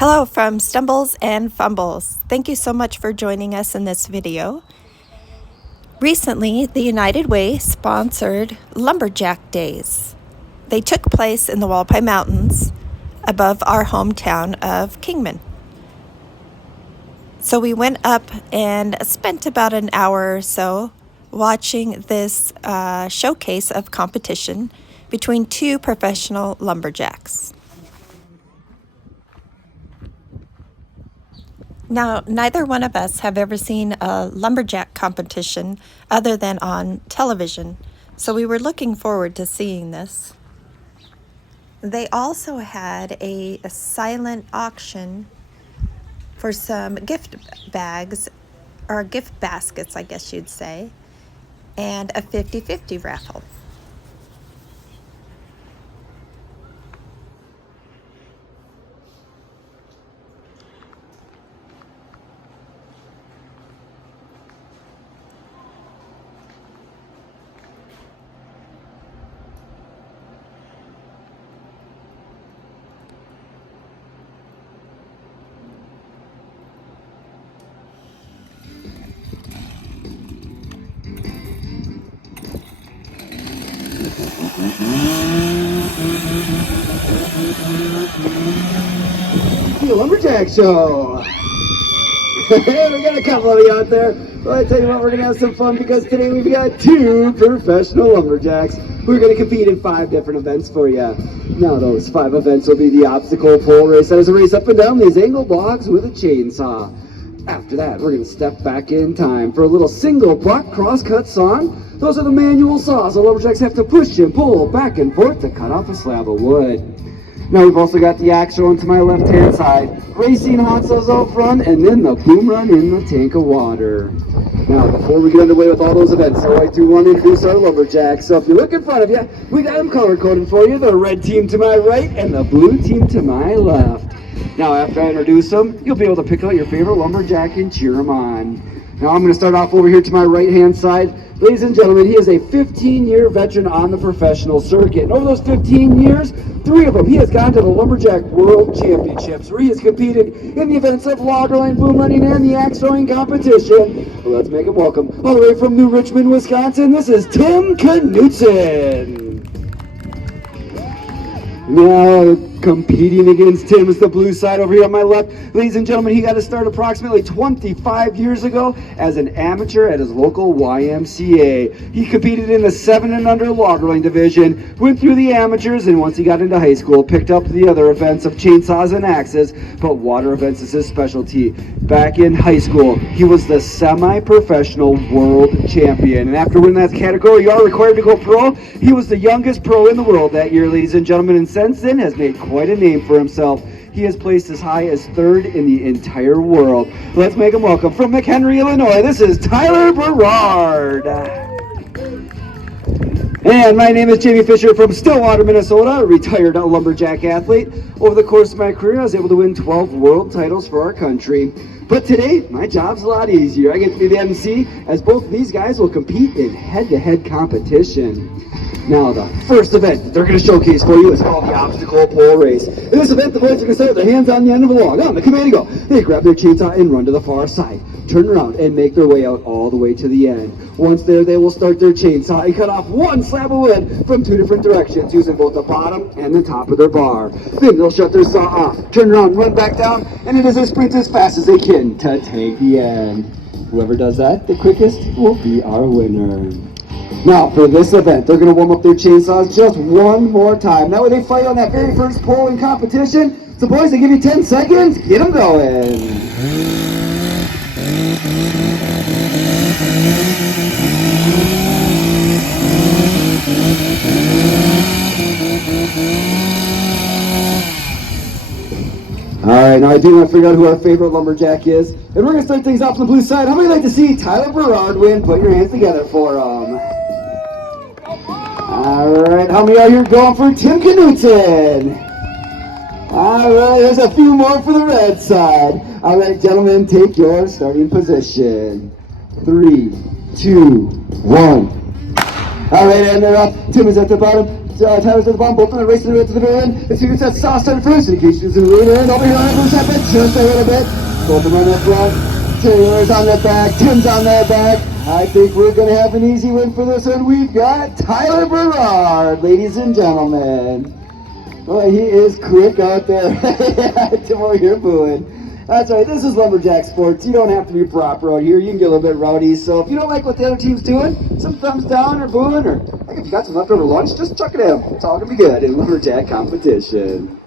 Hello from Stumbles and Fumbles. Thank you so much for joining us in this video. Recently, the United Way sponsored Lumberjack Days. They took place in the Hualapai Mountains above our hometown of Kingman. So we went up and spent about an hour or so watching this showcase of competition between two professional lumberjacks. Now, neither one of us have ever seen a lumberjack competition other than on television, so we were looking forward to seeing this. They also had a silent auction for some gift bags, or gift baskets, I guess you'd say, and a 50-50 raffle. The Lumberjack Show. Hey, we got a couple of you out there. Well, I tell you what, we're going to have some fun because today we've got two professional lumberjacks who are going to compete in 5 different events for you. Now, those 5 events will be the obstacle pole race. That is a race up and down these angle blocks with a chainsaw. After that, we're going to step back in time for a little single block crosscut song. Those are the manual saws the lumberjacks have to push and pull back and forth to cut off a slab of wood. Now we've also got the axe shown to my left-hand side, racing hot sauce out front, and then the boom run in the tank of water. Now, before we get underway with all those events, I do want to introduce our lumberjacks. So if you look in front of you, we got them color-coded for you, the red team to my right and the blue team to my left. Now, after I introduce them, you'll be able to pick out your favorite lumberjack and cheer them on. Now, I'm going to start off over here to my right-hand side. Ladies and gentlemen, he is a 15-year veteran on the professional circuit. And over those 15 years, 3 of them, he has gone to the Lumberjack World Championships, where he has competed in the events of loggerline, boom running, and the axe throwing competition. Well, let's make him welcome. All the way from New Richmond, Wisconsin, this is Tim Knutson. Now, competing against Tim is the blue side over here on my left. Ladies and gentlemen, he got to start approximately 25 years ago as an amateur at his local YMCA. He competed in the 7 and under loggerline division, went through the amateurs, and once he got into high school, picked up the other events of chainsaws and axes, but water events is his specialty. Back in high school, he was the semi-professional world champion, and after winning that category, you are required to go pro. He was the youngest pro in the world that year, ladies and gentlemen, and since then has made quite a name for himself. He has placed as high as 3rd in the entire world. Let's make him welcome from McHenry, Illinois. This is Tyler Berard. And my name is Jamie Fisher from Stillwater, Minnesota, a retired lumberjack athlete. Over the course of my career, I was able to win 12 world titles for our country. But today, my job's a lot easier. I get to be the MC, as both of these guys will compete in head-to-head competition. Now, the first event that they're going to showcase for you is called the obstacle pole race. In this event, the boys are going to start with their hands on the end of a log. On the command to go, they grab their chainsaw and run to the far side. Turn around and make their way out all the way to the end. Once there, they will start their chainsaw and cut off one slab of wood from 2 different directions using both the bottom and the top of their bar. Then they'll shut their saw off, turn around, run back down, and it is a sprint as fast as they can to take the end. Whoever does that the quickest will be our winner. Now, for this event, they're going to warm up their chainsaws just one more time. That way they fight on that very first pole in competition. So boys, they give you 10 seconds. Get them going. All right, now I do want to figure out who our favorite lumberjack is. And we're going to start things off on the blue side. How many like to see Tyler Berard win? Put your hands together for him. All right, how many are here going for Tim Knutson? All right, there's a few more for the red side. All right, gentlemen, take your starting position. 3, 2, 1. All right, and they're up. Tim is at the bottom. Tyler's at the bottom, both of them racing to the very end. Let's see who's that sauce started first. In case she's in the lead end. Over here on the side, just a little bit. Both of them on that front. Taylor's on their back. Tim's on their back. I think we're going to have an easy win for this one. We've got Tyler Berard, ladies and gentlemen. Boy, he is quick out there. Tim over here booing. That's right, this is Lumberjack Sports. You don't have to be proper out here. You can get a little bit rowdy. So if you don't like what the other team's doing, some thumbs down or booing, or like if you got some leftover lunch, just chuck it in. It's all going to be good in Lumberjack Competition.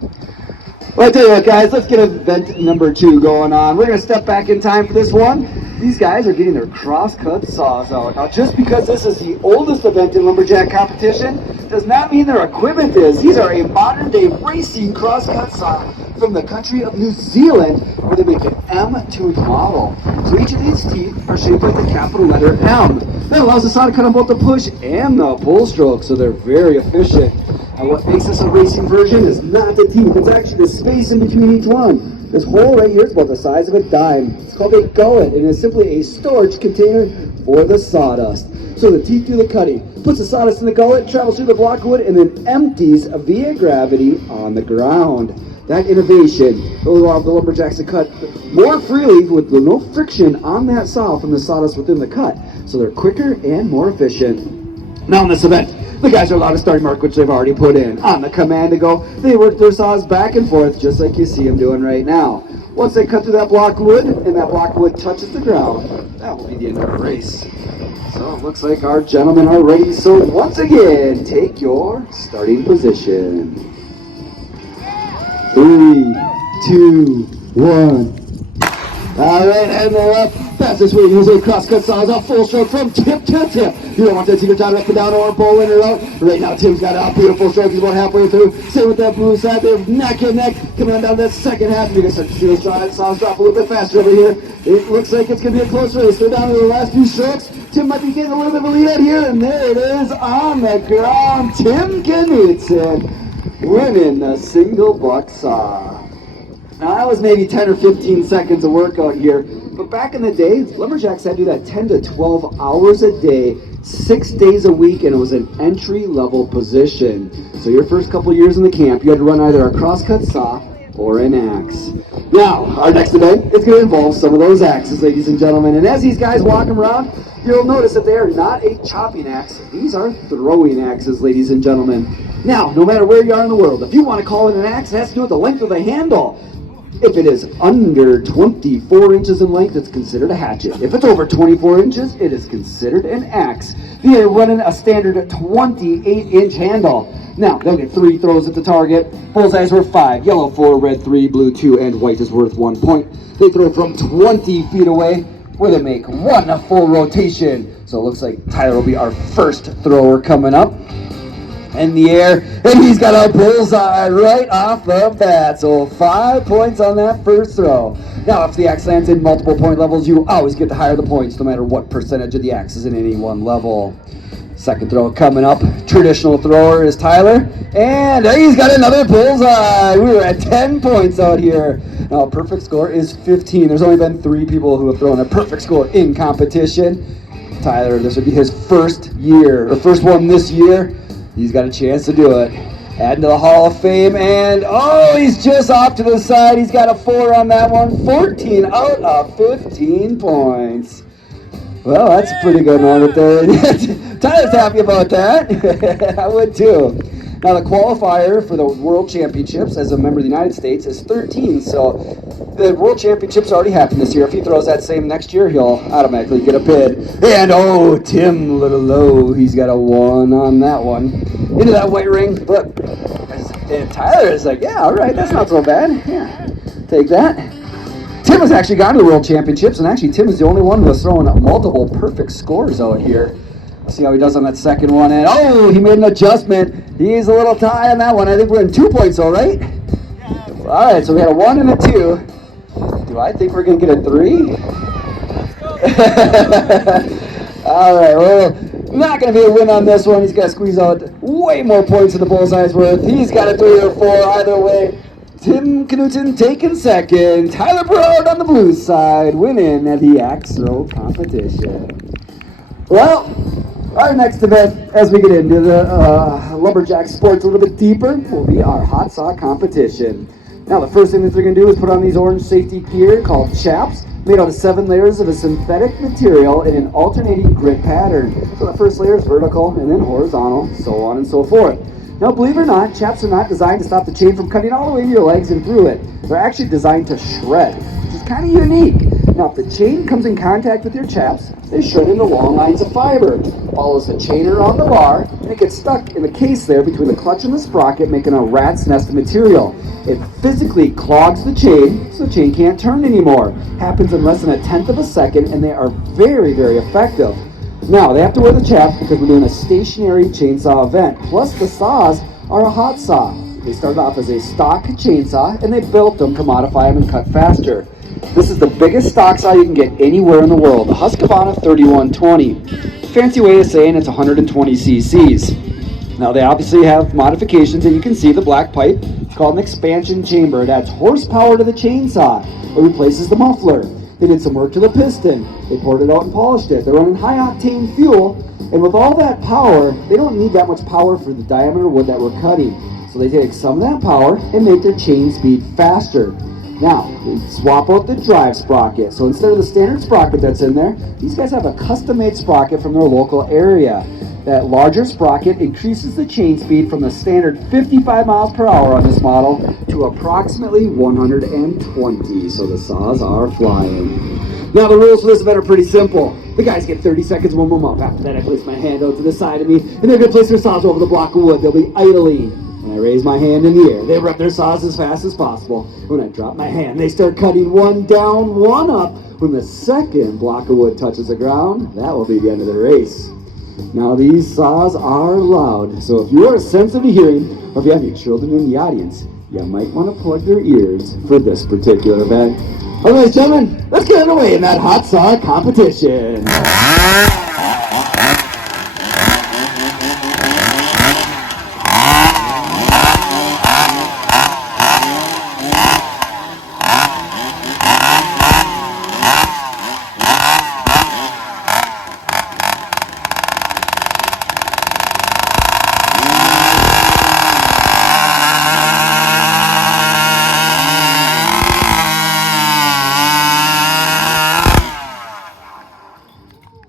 Well, I tell you what, guys, let's get event number 2 going on. We're going to step back in time for this one. These guys are getting their crosscut saws out. Now, just because this is the oldest event in Lumberjack Competition does not mean their equipment is. These are a modern-day racing crosscut saw from the country of New Zealand, where they make an M-tooth model. So each of these teeth are shaped like the capital letter M. That allows the saw to cut on both the push and the pull stroke, so they're very efficient. And what makes this a racing version is not the teeth, it's actually the space in between each one. This hole right here is about the size of a dime. It's called a gullet, and it's simply a storage container for the sawdust. So the teeth do the cutting, puts the sawdust in the gullet, travels through the blockwood, and then empties via gravity on the ground. That innovation will allow the lumberjacks to cut more freely with no friction on that saw from the sawdust within the cut. So they're quicker and more efficient. Now in this event, the guys are allowed a starting mark, which they've already put in. On the command to go, they work their saws back and forth, just like you see them doing right now. Once they cut through that block wood, and that block wood touches the ground, that will be the end of the race. So it looks like our gentlemen are ready. So once again, take your starting position. 3, 2, 1. All right, and they're up. Fastest way to use a crosscut saw is a full stroke from tip to tip. You don't want that secret shot up and down or bowling it out. Right now, Tim's got a beautiful stroke. He's about halfway through. Same with that blue side. They're neck and neck. Coming on down that second half. You're going to start to see those saws drop a little bit faster over here. It looks like it's going to be a close race. They're down to the last few strokes. Tim might be getting a little bit of a lead out here. And there it is on the ground. Tim Knutson winning the single buck saw. Now that was maybe 10 or 15 seconds of workout here, but back in the day, lumberjacks had to do that 10 to 12 hours a day, 6 days a week, and it was an entry-level position. So your first couple years in the camp, you had to run either a crosscut saw or an axe. Now, our next event is going to involve some of those axes, ladies and gentlemen, and as these guys walk them around, you'll notice that they are not a chopping axe. These are throwing axes, ladies and gentlemen. Now, no matter where you are in the world, if you want to call it an axe, it has to do with the length of the handle. If it is under 24 inches in length, it's considered a hatchet. If it's over 24 inches, it is considered an axe. They are running a standard 28-inch handle. Now, they'll get 3 throws at the target. Bullseyes worth 5, yellow 4, red 3, blue 2, and white is worth 1 point. They throw from 20 feet away, where they make 1 full rotation. So it looks like Tyler will be our first thrower coming up. In the air, and he's got a bullseye right off the bat. So 5 points on that first throw. Now, if the axe lands in multiple point levels, you always get the higher the points, no matter what percentage of the axe is in any one level. Second throw coming up. Traditional thrower is Tyler, and he's got another bullseye. We were at 10 points out here. Now, a perfect score is 15. There's only been 3 people who have thrown a perfect score in competition. Tyler, this would be his first one this year. He's got a chance to do it. Adding to the Hall of Fame, and he's just off to the side. He's got a 4 on that one. 14 out of 15 points. Well, that's a pretty good one right there. Tyler's happy about that. I would too. Now, the qualifier for the World Championships as a member of the United States is 13. So the World Championships already happened this year. If he throws that same next year, he'll automatically get a bid. And Tim, a little low. He's got a 1 on that one. Into that white ring. Look, and Tyler is like, yeah, all right, that's not so bad. Yeah, take that. Tim has actually gone to the World Championships, and actually Tim is the only one who has thrown multiple perfect scores out here. See how he does on that second one, and he made an adjustment. He's a little high on that one. I think we're in 2 points, all right? All right, so we had a 1 and a 2. Do I think we're going to get a 3? All right, well, not going to be a win on this one. He's got to squeeze out way more points than the bullseye's worth. He's got a 3 or 4 either way. Tim Knutson taking second. Tyler Broad on the blue side, winning at the axe throw competition. Well, all Our next event, as we get into the lumberjack sports a little bit deeper, will be our hot saw competition. Now, the first thing that they're going to do is put on these orange safety gear called chaps, made out of 7 layers of a synthetic material in an alternating grit pattern. So the first layer is vertical and then horizontal, so on and so forth. Now, believe it or not, chaps are not designed to stop the chain from cutting all the way into your legs and through it. They're actually designed to shred, which is kind of unique. Now, if the chain comes in contact with your chaps, they shred into long lines of fiber. Follows the chain around the bar, and it gets stuck in the case there between the clutch and the sprocket, making a rat's nest of material. It physically clogs the chain, so the chain can't turn anymore. Happens in less than 1/10 of a second, and they are very, very effective. Now, they have to wear the chaps because we're doing a stationary chainsaw event. Plus, the saws are a hot saw. They started off as a stock chainsaw, and they built them to modify them and cut faster. This is the biggest stock saw you can get anywhere in the world, the Husqvarna 3120. Fancy way of saying it's 120 cc's. Now, they obviously have modifications, and you can see the black pipe. It's called an expansion chamber. It adds horsepower to the chainsaw. It replaces the muffler. They did some work to the piston. They poured it out and polished it. They're running high-octane fuel, and with all that power, they don't need that much power for the diameter wood that we're cutting. So they take some of that power and make their chain speed faster. Now, they swap out the drive sprocket. So instead of the standard sprocket that's in there, these guys have a custom-made sprocket from their local area. That larger sprocket increases the chain speed from the standard 55 miles per hour on this model to approximately 120, so the saws are flying. Now, the rules for this event are pretty simple. The guys get 30 seconds to warm them up. After that, I place my hand out to the side of me, and they're going to place their saws over the block of wood. They'll be idling. When I raise my hand in the air, they rub their saws as fast as possible. When I drop my hand, they start cutting one down, one up. When the second block of wood touches the ground, that will be the end of the race. Now, these saws are loud, so if you are sensitive to hearing, or if you have any children in the audience, you might want to plug their ears for this particular event. All right, ladies and gentlemen, let's get underway in that hot saw competition.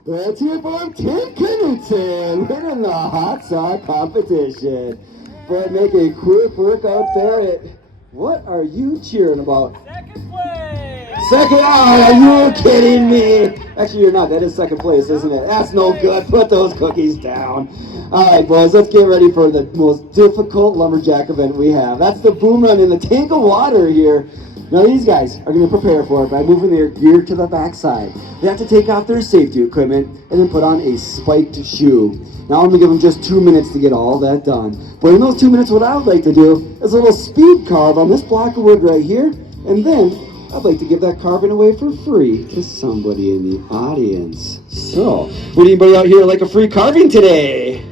Let's hear for Kingman winning the hot saw competition. But make a quick work out there. What are you cheering about? Second place! Second? Oh, are you kidding me? Actually, you're not. That is second place, isn't it? That's no good. Put those cookies down. All right, boys, let's get ready for the most difficult lumberjack event we have. That's the boom run in the tank of water here. Now, these guys are going to prepare for it by moving their gear to the backside. They have to take off their safety equipment and then put on a spiked shoe. Now, I'm going to give them just 2 minutes to get all that done. But in those 2 minutes, what I would like to do is a little speed carve on this block of wood right here. And then I'd like to give that carving away for free to somebody in the audience. So, would anybody out here like a free carving today?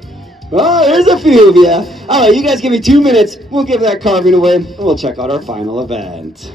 Oh, there's a few of you. All right, you guys give me 2 minutes. We'll give that carving away, and we'll check out our final event.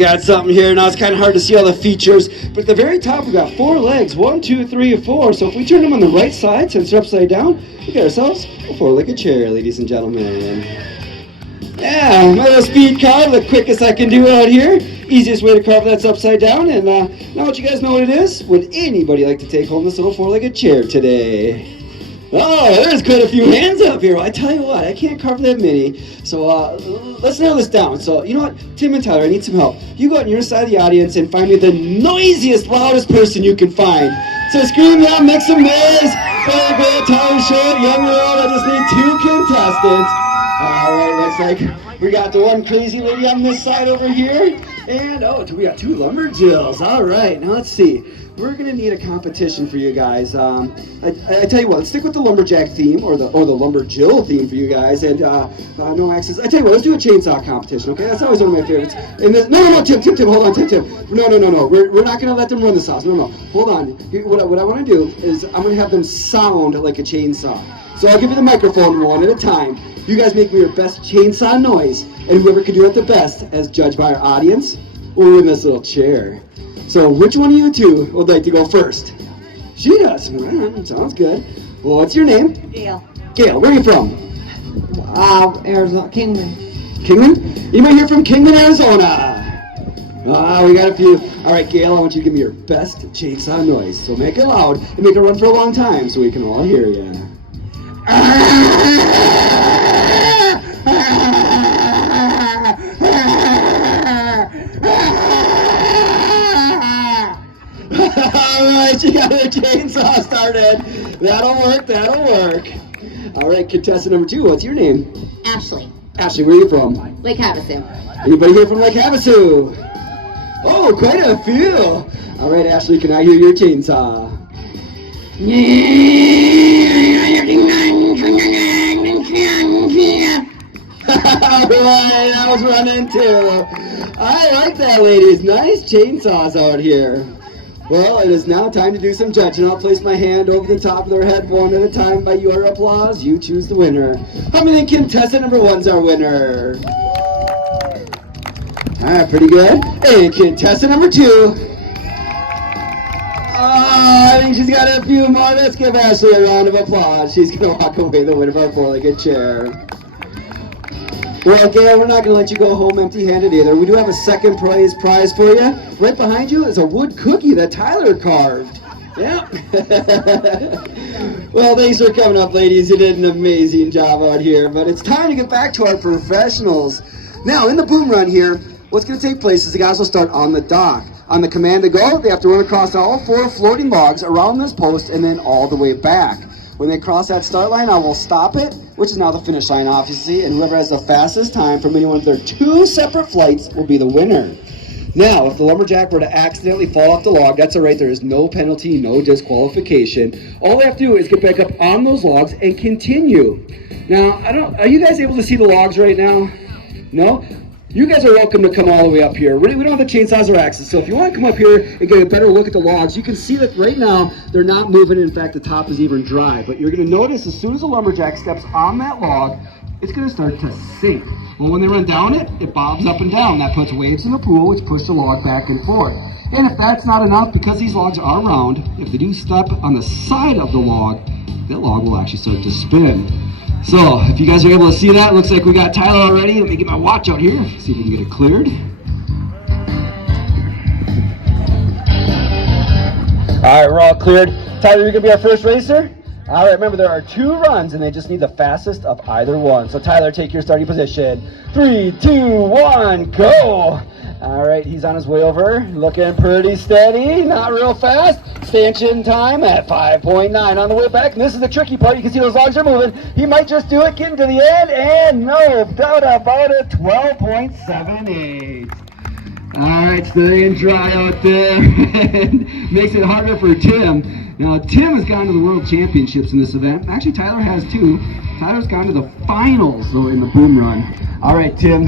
got something here. Now it's kind of hard to see all the features, but at the very top we got 4 legs, 1, 2, 3, and 4. So if we turn them on the right side, since they're upside down, we got ourselves a 4-legged chair, ladies and gentlemen. Yeah, my little speed car, the quickest I can do out here. Easiest way to carve that's upside down. And now that you guys know what it is, would anybody like to take home this little 4-legged chair today? Oh, there's quite a few hands up here. Well, I tell you what, I can't carve that many. So let's narrow this down. So you know what, Tim and Tyler, I need some help. You go out on your side of the audience and find me the noisiest, loudest person you can find. So scream out, make some noise. Go, Tyler, short, young world. I just need 2 contestants. All right, looks like we got the one crazy lady on this side over here. And, we got 2 lumberjills. All right, now let's see. We're gonna need a competition for you guys. I tell you what, let's stick with the lumberjack theme or the lumberjill theme for you guys. And no access. I tell you what, let's do a chainsaw competition. Okay, that's always one of my favorites. And no, Tim, hold on, Tim. No. We're not gonna let them run the saws. No. Hold on. What I want to do is I'm gonna have them sound like a chainsaw. So I'll give you the microphone one at a time. You guys make me your best chainsaw noise, and whoever can do it the best, as judged by our audience, will win this little chair. So which one of you 2 would like to go first? She does. Sounds good. Well, what's your name? Gail. Gail, where are you from? Arizona. Kingman. Kingman? Anybody here from Kingman, Arizona? We got a few. All right, Gail, I want you to give me your best chainsaw noise. So make it loud and make it run for a long time so we can all hear you. Alright, you got her chainsaw started. That'll work. Alright, contestant number 2, what's your name? Ashley. Ashley, where are you from? Lake Havasu. Anybody here from Lake Havasu? Oh, quite a few. Alright, Ashley, can I hear your chainsaw? Alright, I was running too. I like that, ladies. Nice chainsaws out here. Well, it is now time to do some judging. I'll place my hand over the top of their head one at a time. By your applause, you choose the winner. How many think contestant number 1's our winner? Alright, pretty good. And contestant number 2. I think she's got a few more. Let's give Ashley a round of applause. She's going to walk away the winner of our 4-legged chair. Well, Gail, we're not going to let you go home empty-handed either. We do have a second prize for you. Right behind you is a wood cookie that Tyler carved. Yeah. Well, thanks for coming up, ladies. You did an amazing job out here. But it's time to get back to our professionals. Now, in the boom run here, what's going to take place is the guys will start on the dock. On the command to go, they have to run across all 4 floating logs around this post and then all the way back. When they cross that start line, I will stop it, which is now the finish line, obviously, and whoever has the fastest time from any one of their 2 separate flights will be the winner. Now, if the lumberjack were to accidentally fall off the log, that's all right. There is no penalty, no disqualification. All they have to do is get back up on those logs and continue. Now, are you guys able to see the logs right now? No? You guys are welcome to come all the way up here. We don't have the chainsaws or axes, so if you want to come up here and get a better look at the logs, you can see that right now they're not moving. In fact, the top is even dry. But you're going to notice as soon as the lumberjack steps on that log, it's going to start to sink. Well, when they run down it, it bobs up and down. That puts waves in the pool, which push the log back and forth. And if that's not enough, because these logs are round, if they do step on the side of the log, that log will actually start to spin. So, if you guys are able to see that, it looks like we got Tyler already. Let me get my watch out here, see if we can get it cleared. All right, we're all cleared. Tyler, you're gonna be our first racer? All right, remember there are 2 runs and they just need the fastest of either one. So Tyler, take your starting position. 3, 2, 1, go! All right, he's on his way over, looking pretty steady, not real fast. Stanchion time at 5.9 on the way back. And this is the tricky part. You can see those logs are moving. He might just do it, getting to the end, and no doubt about it, 12.78. All right, staying dry out there. Makes it harder for Tim. Now, Tim has gone to the World Championships in this event. Actually, Tyler has too. Tyler's gone to the finals, though, in the boom run. All right, Tim,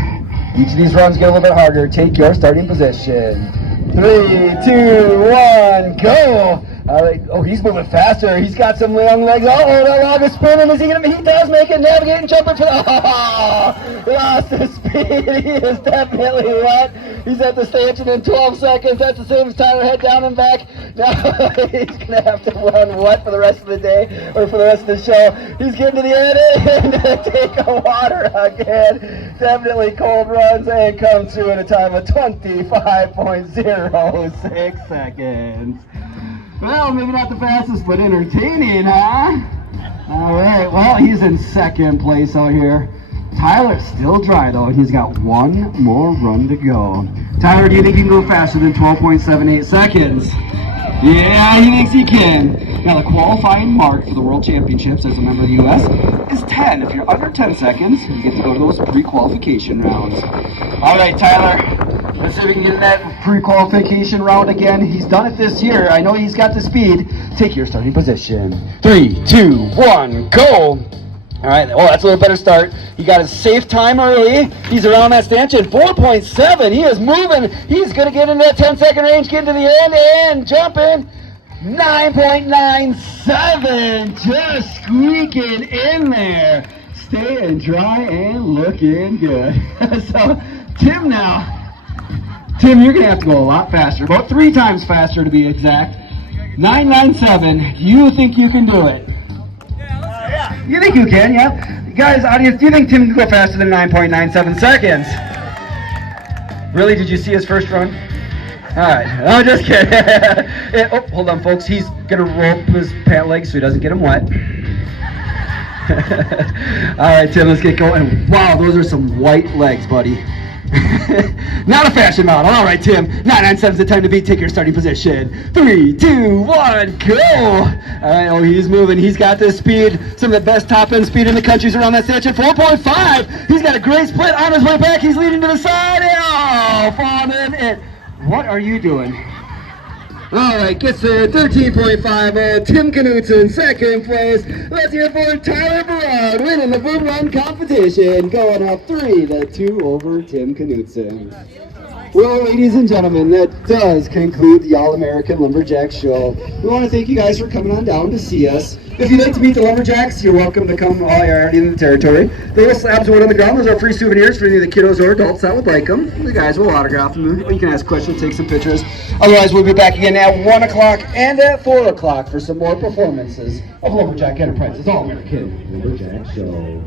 each of these runs get a little bit harder. Take your starting position. 3, 2, 1, go! All right. Oh, he's moving faster. He's got some long legs. Oh, that log is spinning. Is he gonna? He does make it. Navigating, jumping for the. Oh, lost the speed. He is definitely wet. He's at the stanchion in 12 seconds. That's the same as Tyler. Head down and back. Now he's gonna have to run what for the rest of the day or for the rest of the show. He's getting to the end and take a water again. Definitely cold runs and comes through at a time of 25.06 seconds. Well, maybe not the fastest, but entertaining, huh? All right, well, he's in second place out here. Tyler's still dry, though. He's got one more run to go. Tyler, do you think you can go faster than 12.78 seconds? Yeah, he thinks he can. Now, the qualifying mark for the World Championships as a member of the U.S. is 10. If you're under 10 seconds, you get to go to those pre-qualification rounds. All right, Tyler. Let's see if we can get in that pre-qualification round again. He's done it this year. I know he's got the speed. Take your starting position. 3, 2, 1, go! All right, oh, that's a little better start. He got his safe time early. He's around that stanchion. 4.7, he is moving. He's gonna get into that 10-second range, get to the end, and jumping. 9.97, just squeaking in there. Staying dry and looking good. So, Tim now. Tim, you're going to have to go a lot faster, about 3 times faster to be exact. 9.97, you think you can do it? Yeah. You think you can, yeah? Guys, audience, do you think Tim can go faster than 9.97 seconds? Really? Did you see his first run? All right. Oh, just kidding. Oh, hold on, folks. He's going to rope his pant legs so he doesn't get them wet. All right, Tim, let's get going. Wow, those are some white legs, buddy. Not a fashion model. All right, Tim. 9.97 is the time to beat. Take your starting position. 3, 2, 1, go. All right, oh, he's moving. He's got this speed. Some of the best top-end speed in the country's around that stanchion. 4.5. He's got a great split on his way back. He's leading to the side. Oh, falling in. What are you doing? All right, gets there, 13.50. Tim Knutson, second place. Let's hear it for Tyler Broad, winning the boom run competition, going up 3-2 over Tim Knutson. Well, ladies and gentlemen, that does conclude the All-American Lumberjack Show. We want to thank you guys for coming on down to see us. If you'd like to meet the Lumberjacks, you're welcome to come. You're already in the territory. The little slabs of wood on the ground, those are free souvenirs for any of the kiddos or adults that would like them. The guys will autograph them. You can ask questions, take some pictures. Otherwise, we'll be back again at 1 o'clock and at 4 o'clock for some more performances of Lumberjack Enterprises All-American Lumberjack Show.